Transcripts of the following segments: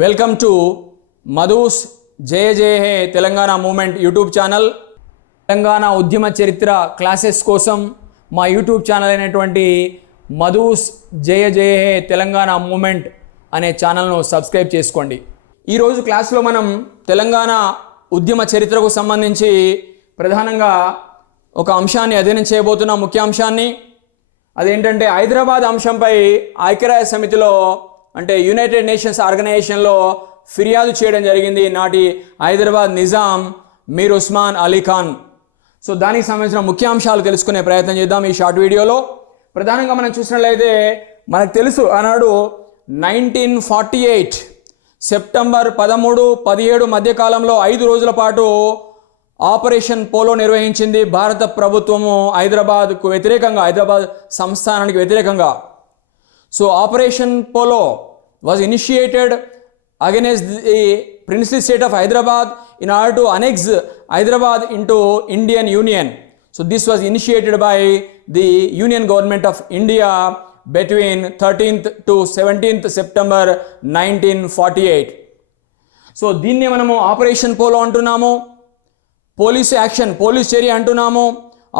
Welcome to మధుస్ జయ జయ హే Telangana movement YouTube channel. Telangana ఉద్యమ చరిత్ర క్లాసెస్ కోసం మా యూట్యూబ్ ఛానల్ అయినటువంటి మధుస్ జయ జయ హే తెలంగాణ మూమెంట్ అనే ఛానల్ను సబ్స్క్రైబ్ చేసుకోండి. ఈరోజు క్లాస్లో మనం తెలంగాణ ఉద్యమ చరిత్రకు సంబంధించి ప్రధానంగా ఒక అంశాన్ని అధ్యయనం చేయబోతున్నాం. ముఖ్య అంశాన్ని అదేంటంటే హైదరాబాద్ అంశంపై ఐక్యరాజ్య సమితిలో అంటే యునైటెడ్ నేషన్స్ ఆర్గనైజేషన్లో ఫిర్యాదు చేయడం జరిగింది నాటి హైదరాబాద్ నిజాం మీర్ ఉస్మాన్ అలీ ఖాన్. సో దానికి సంబంధించిన ముఖ్య అంశాలు తెలుసుకునే ప్రయత్నం చేద్దాం ఈ షార్ట్ వీడియోలో. ప్రధానంగా మనం చూసినట్లయితే మనకు తెలుసు ఆనాడు 1948 సెప్టెంబర్ 13-17 మధ్యకాలంలో 5 రోజుల పాటు ఆపరేషన్ పోలో నిర్వహించింది భారత ప్రభుత్వము హైదరాబాద్కు వ్యతిరేకంగా, హైదరాబాద్ సంస్థానానికి వ్యతిరేకంగా. So Operation Polo was initiated against the princely state of Hyderabad in order to annex Hyderabad into Indian Union. So this was initiated by the Union Government of India between 13th to 17th September 1948. So దీన్ని మనము operation polo అంటున్నాము, police action, police చర్య అంటున్నాము,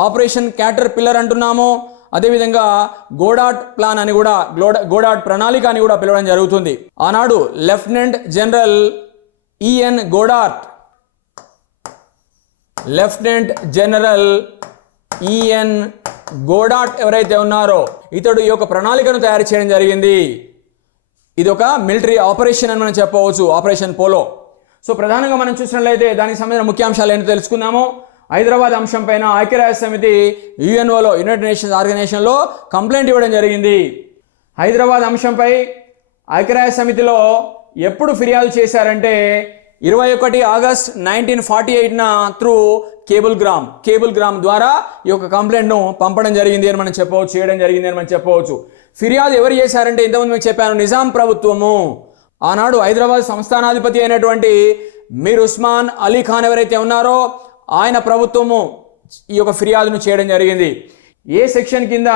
operation క్యాటర్ pillar అంటున్నాము, అదేవిధంగా గోడాట్ plan అని కూడా, గోడాట్ ప్రణాళిక అని కూడా పిలవడం జరుగుతుంది. ఆనాడు lieutenant general EN Goddard, lieutenant general EN Goddard ఎవరైతే ఉన్నారో ఇతడు ఈ యొక్క ప్రణాళికను తయారు చేయడం జరిగింది. ఇది ఒక మిలిటరీ ఆపరేషన్ అని మనం చెప్పవచ్చు, ఆపరేషన్ పోలో. సో ప్రధానంగా మనం చూసినట్లయితే దానికి సంబంధించిన ముఖ్యాంశాలు ఏంటో తెలుసుకుందాము. హైదరాబాద్ అంశం పైన ఐక్యరాజ్య సమితి యుఎన్ఓలో, యునైటెడ్ నేషన్స్ ఆర్గనైజేషన్లో కంప్లైంట్ ఇవ్వడం జరిగింది. హైదరాబాద్ అంశంపై ఐక్యరాజ్య సమితిలో ఎప్పుడు ఫిర్యాదు చేశారంటే 21 ఆగస్ట్ 1948 త్రూ కేబుల్ గ్రామ్ ద్వారా ఈ యొక్క కంప్లైంట్ను పంపడం జరిగింది అని మనం చెప్పవచ్చు, చేయడం జరిగింది అని మనం చెప్పవచ్చు. ఫిర్యాదు ఎవరు చేశారంటే ఇంతకుముందు మీకు చెప్పాను, నిజాం ప్రభుత్వము. ఆనాడు హైదరాబాద్ సంస్థానాధిపతి అయినటువంటి మీర్ ఉస్మాన్ అలీ ఖాన్ ఎవరైతే ఉన్నారో ఆయన ప్రభుత్వము ఈ యొక్క ఫిర్యాదును చేయడం జరిగింది. ఏ సెక్షన్ కింద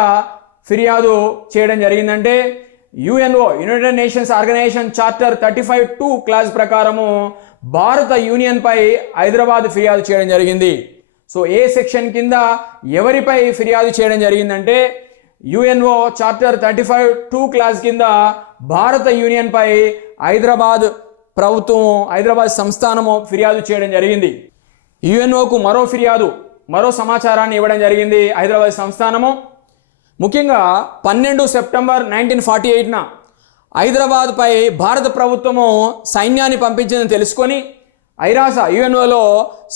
ఫిర్యాదు చేయడం జరిగిందంటే UNO, United Nations Organization charter 35(2) clause ప్రకారము భారత యూనియన్ పై హైదరాబాద్ ఫిర్యాదు చేయడం జరిగింది. సో ఏ సెక్షన్ కింద ఎవరిపై ఫిర్యాదు చేయడం జరిగిందంటే యుఎన్ఓ చార్టర్ 35(2) క్లాస్ కింద భారత యూనియన్ పై హైదరాబాద్ ప్రభుత్వం, హైదరాబాద్ సంస్థానము ఫిర్యాదు చేయడం జరిగింది. యుఎన్ఓకు మరో సమాచారాన్ని ఇవ్వడం జరిగింది హైదరాబాద్ సంస్థానము. ముఖ్యంగా 12 సెప్టెంబర్ 1948 హైదరాబాద్పై భారత ప్రభుత్వము సైన్యాన్ని పంపించిందని తెలుసుకొని ఐరాస, యుఎన్ఓలో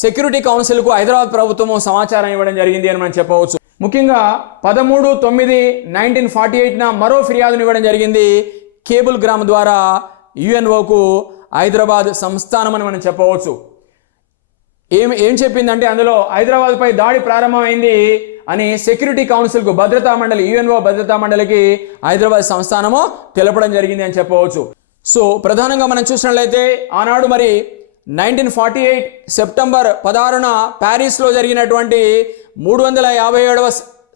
సెక్యూరిటీ కౌన్సిల్కు హైదరాబాద్ ప్రభుత్వము సమాచారం ఇవ్వడం జరిగింది అని మనం చెప్పవచ్చు. ముఖ్యంగా 13/9/1948 మరో ఫిర్యాదును ఇవ్వడం జరిగింది కేబుల్ గ్రామ్ ద్వారా యుఎన్ఓకు హైదరాబాద్ సంస్థానం అని మనం చెప్పవచ్చు. ఏం చెప్పిందంటే అందులో హైదరాబాద్పై దాడి ప్రారంభమైంది అని సెక్యూరిటీ కౌన్సిల్కు, భద్రతా మండలి, యుఎన్ఓ భద్రతా మండలికి హైదరాబాద్ సంస్థానము తెలపడం జరిగింది అని చెప్పవచ్చు. సో ప్రధానంగా మనం చూసినట్లయితే ఆనాడు మరి 1948 సెప్టెంబర్ 16న ప్యారిస్లో జరిగినటువంటి 357వ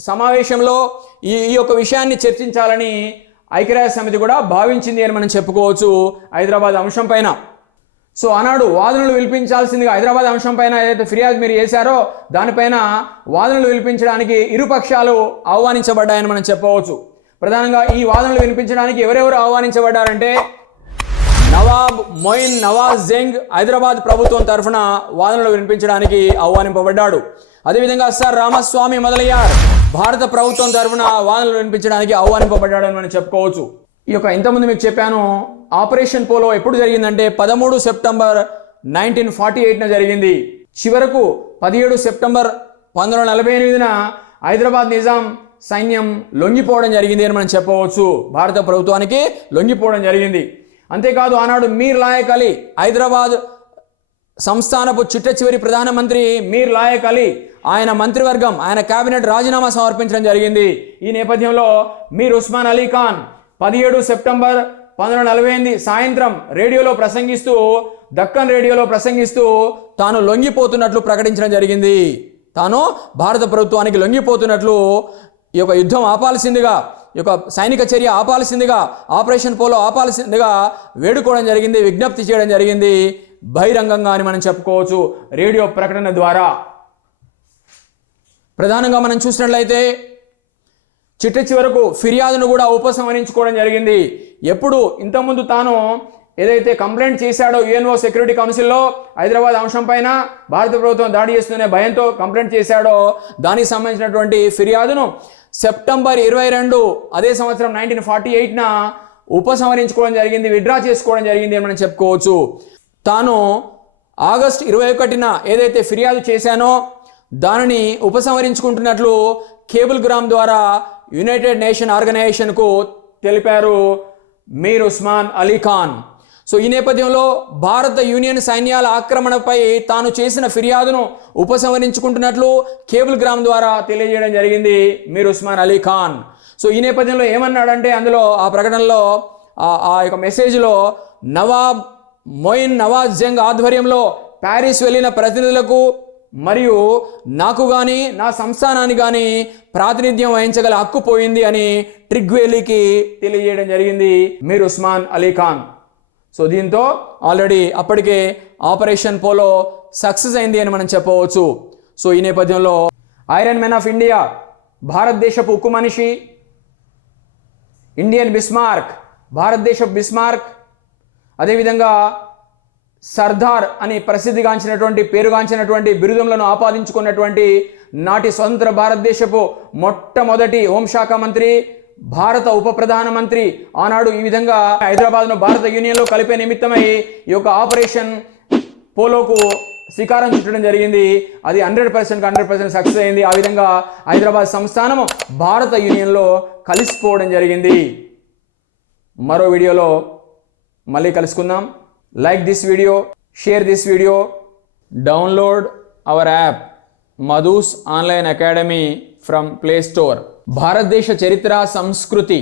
సమావేశంలో ఈ యొక్క విషయాన్ని చర్చించాలని ఐక్యరాజ్య సమితి కూడా భావించింది అని మనం చెప్పుకోవచ్చు హైదరాబాద్ అంశం పైన. సో ఆనాడు వాదనలు వినిపించాల్సిందిగా, హైదరాబాద్ అంశం పైన ఏదైతే ఫిర్యాదు మీరు చేశారో దానిపైన వాదనలు వినిపించడానికి ఇరుపక్షాలు ఆహ్వానించబడ్డాయని మనం చెప్పవచ్చు. ప్రధానంగా ఈ వాదనలు వినిపించడానికి ఎవరెవరు ఆహ్వానించబడ్డారంటే నవాబ్ మొయిన్ నవాజ్ జంగ్ హైదరాబాద్ ప్రభుత్వం తరఫున వాదనలు వినిపించడానికి ఆహ్వానింపబడ్డాడు. అదేవిధంగా సర్ రామస్వామి మొదలయ్యార్ భారత ప్రభుత్వం తరఫున వాదనలు వినిపించడానికి ఆహ్వానింపబడ్డాడు అని మనం చెప్పుకోవచ్చు. ఈ యొక్క ఇంతకుముందు మీకు చెప్పాను, ఆపరేషన్ పోలో ఎప్పుడు జరిగిందంటే 13 సెప్టెంబర్ 1948 జరిగింది. చివరకు 17 సెప్టెంబర్ 1948 హైదరాబాద్ నిజాం సైన్యం లొంగిపోవడం జరిగింది అని మనం చెప్పవచ్చు. భారత ప్రభుత్వానికి లొంగిపోవడం జరిగింది. అంతేకాదు ఆనాడు మీర్ లాయక్ అలీ, హైదరాబాద్ సంస్థానపు చిట్ట చివరి ప్రధానమంత్రి మీర్ లాయక్ అలీ, ఆయన మంత్రివర్గం, ఆయన కేబినెట్ రాజీనామా సమర్పించడం జరిగింది. ఈ నేపథ్యంలో మీర్ ఉస్మాన్ అలీ ఖాన్ 17 సెప్టెంబర్ 1948 సాయంత్రం రేడియోలో ప్రసంగిస్తూ, దక్కన్ రేడియోలో ప్రసంగిస్తూ తాను లొంగిపోతున్నట్లు ప్రకటించడం జరిగింది. తాను భారత ప్రభుత్వానికి లొంగిపోతున్నట్లు, ఈ యొక్క యుద్ధం ఆపాల్సిందిగా ఈ యొక్క సైనిక చర్య ఆపాల్సిందిగా, ఆపరేషన్ పోలో ఆపాల్సిందిగా వేడుకోవడం జరిగింది, విజ్ఞప్తి చేయడం జరిగింది బహిరంగంగా అని మనం చెప్పుకోవచ్చు రేడియో ప్రకటన ద్వారా. ప్రధానంగా మనం చూసినట్లయితే చిట్ట చివరకు ఫిర్యాదును కూడా ఉపసంహరించుకోవడం జరిగింది. ఎప్పుడు ఇంతకుముందు తాను ఏదైతే కంప్లైంట్ చేశాడో యుఎన్ఓ సెక్యూరిటీ కౌన్సిల్లో హైదరాబాద్ అంశం పైన భారత ప్రభుత్వం దాడి చేస్తుందనే భయంతో కంప్లైంట్ చేశాడో దానికి సంబంధించినటువంటి ఫిర్యాదును సెప్టెంబర్ 22 అదే సంవత్సరం 1948న ఉపసంహరించుకోవడం జరిగింది, విత్డ్రా చేసుకోవడం జరిగింది అని మనం చెప్పుకోవచ్చు. తాను ఆగస్టు 21న ఏదైతే ఫిర్యాదు చేశానో దానిని ఉపసంహరించుకుంటున్నట్లు కేబుల్ గ్రామ్ ద్వారా యునైటెడ్ నేషన్ ఆర్గనైజేషన్కు తెలిపారు మీర్ ఉస్మాన్ అలీ ఖాన్. సో ఈ నేపథ్యంలో భారత యూనియన్ సైన్యాల ఆక్రమణపై తాను చేసిన ఫిర్యాదును ఉపసంహరించుకుంటున్నట్లు కేబుల్ గ్రామ్ ద్వారా తెలియజేయడం జరిగింది మీర్ ఉస్మాన్ అలీ ఖాన్. సో ఈ నేపథ్యంలో ఏమన్నాడంటే అందులో ఆ ప్రకటనలో ఆ యొక్క మెసేజ్లో నవాబ్ మొయిన్ నవాజ్ జంగ్ ఆధ్వర్యంలో ప్యారిస్ వెళ్ళిన ప్రతినిధులకు మరియు నాకు కానీ నా సంస్థానానికి కానీ ప్రాతినిధ్యం వహించగల హక్కు పోయింది అని ట్రిగ్వేలీకి తెలియజేయడం జరిగింది మీర్ ఉస్మాన్ అలీ ఖాన్. సో దీంతో ఆల్రెడీ అప్పటికే ఆపరేషన్ పోలో సక్సెస్ అయింది అని మనం చెప్పవచ్చు. సో ఈ నేపథ్యంలో ఐరన్ మ్యాన్ ఆఫ్ ఇండియా, భారతదేశపు ఉక్కు మనిషి, ఇండియన్ బిస్మార్క్, భారతదేశపు బిస్మార్క్, అదేవిధంగా సర్దార్ అని ప్రసిద్ధిగాంచినటువంటి పేరుగాంచినటువంటి బిరుదములను ఆపాదించుకున్నటువంటి నాటి స్వతంత్ర భారతదేశపు మొట్టమొదటి హోంశాఖ మంత్రి, భారత ఉప ప్రధానమంత్రి, ఆనాడు ఈ విధంగా హైదరాబాద్ను భారత యూనియన్లో కలిపే నిమిత్తమై ఈ యొక్క ఆపరేషన్ పోలోకు శ్రీకారం చుట్టడం జరిగింది. అది 100% సక్సెస్ అయింది. ఆ విధంగా హైదరాబాద్ సంస్థానము భారత యూనియన్లో కలిసిపోవడం జరిగింది. మరో వీడియోలో మళ్ళీ కలుసుకుందాం. Like this video, share this video, download our app Madhu's Online Academy from Play Store. భారతదేశ చరిత్ర సంస్కృతి,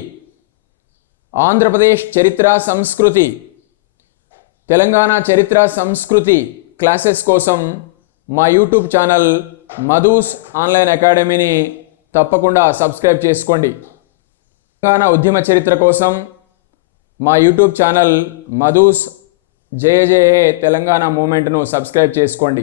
ఆంధ్రప్రదేశ్ చరిత్ర సంస్కృతి, తెలంగాణ చరిత్ర సంస్కృతి క్లాసెస్ కోసం మా యూట్యూబ్ ఛానల్ మధుస్ ఆన్లైన్ అకాడమీని తప్పకుండా సబ్స్క్రైబ్ చేసుకోండి. తెలంగాణ ఉద్యమ చరిత్ర కోసం మా యూట్యూబ్ ఛానల్ మధుస్ జయ జయ తెలంగాణ మూమెంట్ను సబ్స్క్రైబ్ చేసుకోండి.